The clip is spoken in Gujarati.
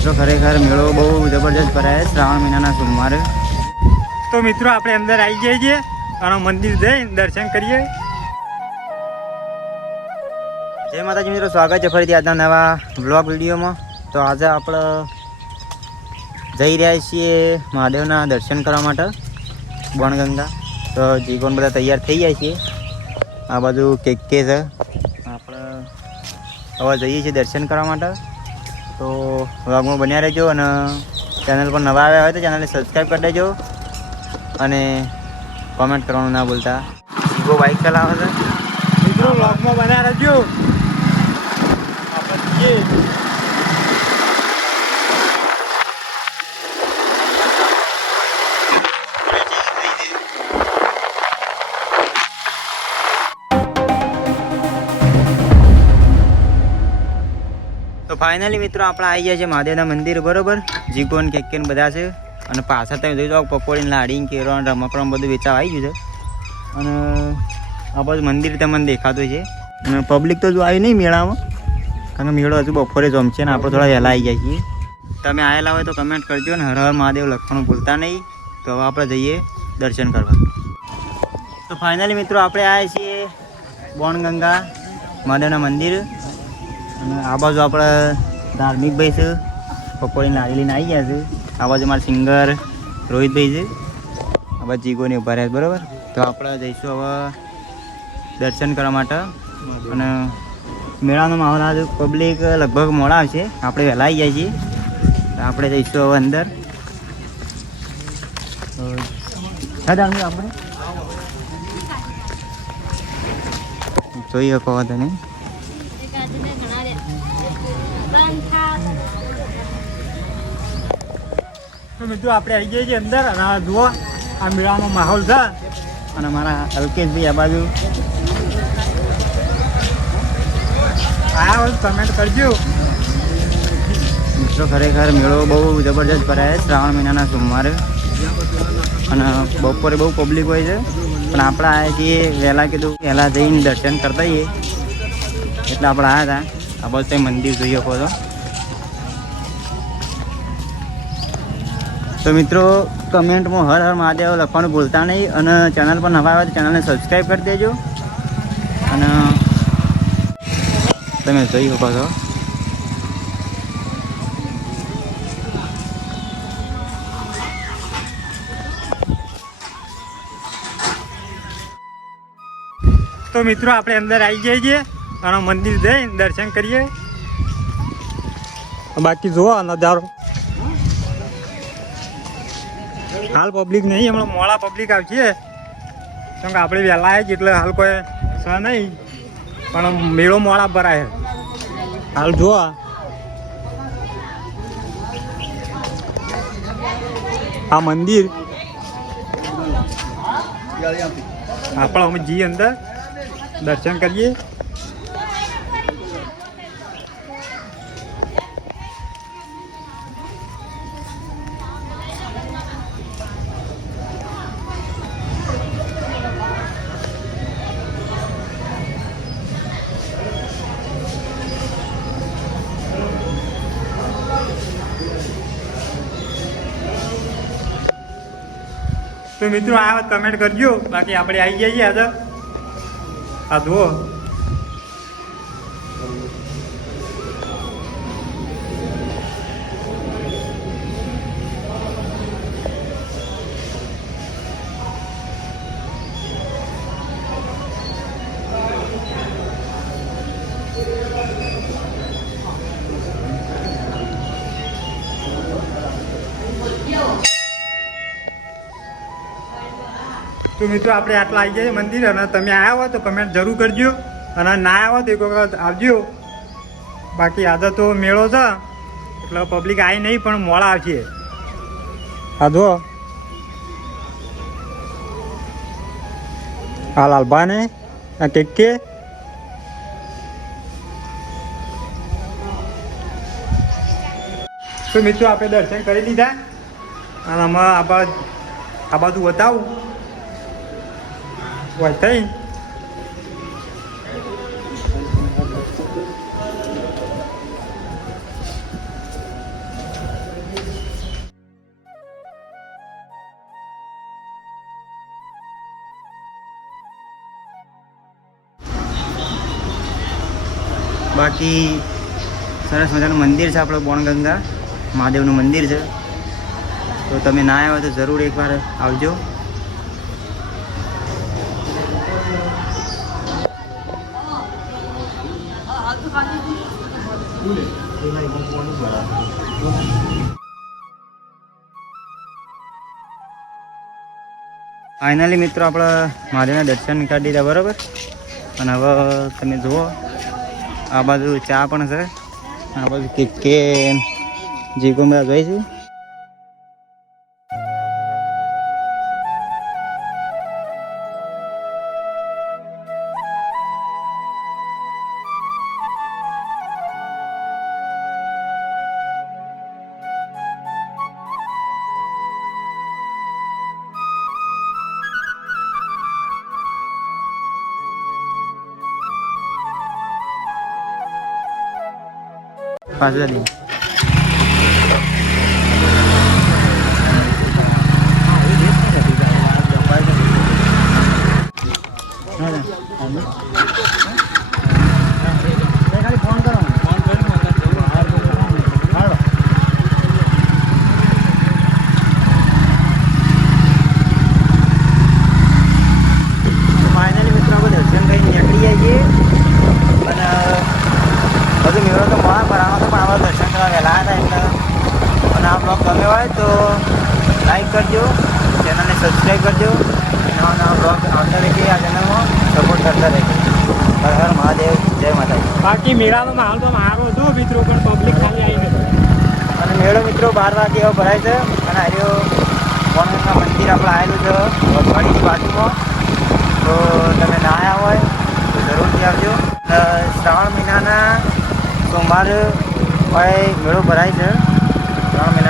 મિત્રો ખરેખર મેળો બહુ જબરજસ્ત ભરાય છે શ્રાવણ મહિનાના સોમવારે. તો મિત્રો આપણે અંદર આવી જઈએ છીએ અને મંદિર જઈ દર્શન કરીએ. જય માતાજી મિત્રો સ્વાગત છે ફરીથી આજના નવા બ્લોગ વિડીયોમાં. તો આજે આપણે જઈ રહ્યા છીએ મહાદેવના દર્શન કરવા માટે બણગંગા તો જીવન બધા તૈયાર થઈ જાય છે આ બાજુ કેક કે છે. આપણે હવે જઈએ છીએ દર્શન કરવા માટે. તો વ્લોગમાં બન્યા રહેજો અને ચેનલ પર નવા આવ્યા હોય તો ચેનલને સબસ્ક્રાઈબ કરી દેજો અને કોમેન્ટ કરવાનું ના ભૂલતા. જીવો બાઇક ચલાવે છે. મિત્રો બન્યા રહેજો. તો ફાઇનલી મિત્રો આપણે આવી ગયા છે મહાદેવના મંદિર, બરોબર? જીગોન, કેકેન બધા છે. અને પાછળ તમે જોઈ જાઓ પકોડીને લાડી કેરો રમકડો બધું વેચાવા આવી ગયું છે. અને આ બધું મંદિર તમને દેખાતું છે. અને પબ્લિક તો જો આવી નહીં મેળામાં, કારણ કે મેળો હજુ બપોરે જમશે ને આપણે થોડા વહેલા આવી જાય છીએ. તમે આવેલા હોય તો કમેન્ટ કરજો ને, હર હર મહાદેવ લખવાનું ભૂલતા નહીં. તો હવે આપણે જઈએ દર્શન કરવા. તો ફાઇનલી મિત્રો આપણે આવ્યા છીએ બોણગંગા મહાદેવના મંદિર. અને આ બાજુ આપણે ધાર્મિક ભાઈ છે. પકોડીને લારી લઈને આવી ગયા છે. આ બાજુ મારા સિંગર રોહિતભાઈ છે. આ બાજુ જીગોને ઊભા રહ્યા છે, બરાબર? તો આપણે જઈશું હવે દર્શન કરવા માટે. અને મેળાનો માહોલ આજે પબ્લિક લગભગ મોડા આવશે આપણે વહેલા આવી જાય છીએ. આપણે જઈશું હવે અંદર. આપણે. જોઈ શકો તને મિત્રો, આપણે આવી જઈએ છીએ અંદર અને આ જુઓ, આ મેળાનો માહોલ છે. અને મારા અલ્કેશભાઈ આ બાજુ. આયા હોય કમેન્ટ કરજો. મિત્રો, ખરેખર મેળો બહુ જબરજસ્ત ભરાય શ્રાવણ મહિનાના સોમવારે. અને બપોરે બહુ પબ્લિક હોય છે. પણ આપણે આવ્યા છીએ વહેલા કીધું, વહેલા જઈને દર્શન કરતા જઈએ એટલે આપણે આવ્યા હતા. આ તે મંદિર જોઈ શકો છો. તો મિત્રો, કમેન્ટમાં હર હર મહાદેવ લખવાનું ભૂલતા નહીં અને ચેનલ પર નવા આવે તો ચેનલને સબસ્ક્રાઈબ કરી દેજો. અને તમે જોઈ શકો છો. તો મિત્રો, આપણે અંદર આવી જઈએ છીએ. અને મંદિર જઈ દર્શન કરીએ. બાકી જુઓ નજારો. હાલ પબ્લિક નહીં, હમણાં મોડા પબ્લિક આવશે. કેમ કે આપણે વહેલા આવી એટલે હાલ કોઈ સ નહીં. પણ મેળો મોડા ભરાય હાલ જુઓ. આ મંદિર. આપણે અમે જઈએ અંદર. દર્શન કરીએ. તો મિત્રો આ કમેન્ટ કરજો. બાકી આપણે આવી જઈએ આજે આ જુઓ. તો મિત્રો, આપણે આટલા આવી જઈએ મંદિર અને તમે આવ્યા હોય તો કમેન્ટ જરૂર કરજો. અને ના આવ્યા તો એક વખત આવજો. બાકી આજે તો મેળો છે. એટલે પબ્લિક આવી નહીં, પણ મોડા આવશે. હા જો આ લાલભાને આ કે? તો મિત્રો, આપણે દર્શન કરી લીધા. અને આમાં આ બાજુ આ બાજુ બતાવું. Uai, tem? બાકી સરસ મજાનું મંદિર છે આપણું બોણગંગા. મહાદેવનું મંદિર છે. તો તમે ના આવ્યા તો જરૂર એકવાર આવજો. ફાઇનલી મિત્રો, આપણે મહાદેવના દર્શન કરી દીધા, બરાબર? અને હવે તમે જુઓ, આ બાજુ ચા પણ છે. આ બાજુ કે કે જીગો બધા જોઈ છે પાછળ જઈએ. હા, હા. ખાલી ફોન કરો હાલો. ફાઇનલી મિત્રો આપણે દર્શન કરીને નીકળી જાય છીએ અને બધું મેળો તો મોડા ભરાવાનો હતો પણ આપણે દર્શન કરવા વહેલા હતા એટલે અને આ બ્લોગ ગમે હોય તો લાઈક કરજો ચેનલને સબસ્ક્રાઈબ કરજો. નવા નવા બ્લોગ આવતા રહેશે આ ચેનલમાં સપોર્ટ કરતા રહેજો. હર હર મહાદેવ જય માતાજી. બાકી મેળાનો માહોલ તો મારો હતો મિત્રો પણ પબ્લિક ખાલી આવી નથી અને મેળો મિત્રો બાર વાગે એવો ભરાય છે. અને આર્યો ગણેશના મંદિર આપણે આવેલું છે વઘવાડીની બાજુમાં. તો તમે ના આવ્યા હોય તો જરૂરથી આવજો. શ્રાવણ મહિનાના સોમવાર હોય મેળો ભરાય છે. ಆಮೇಲೆ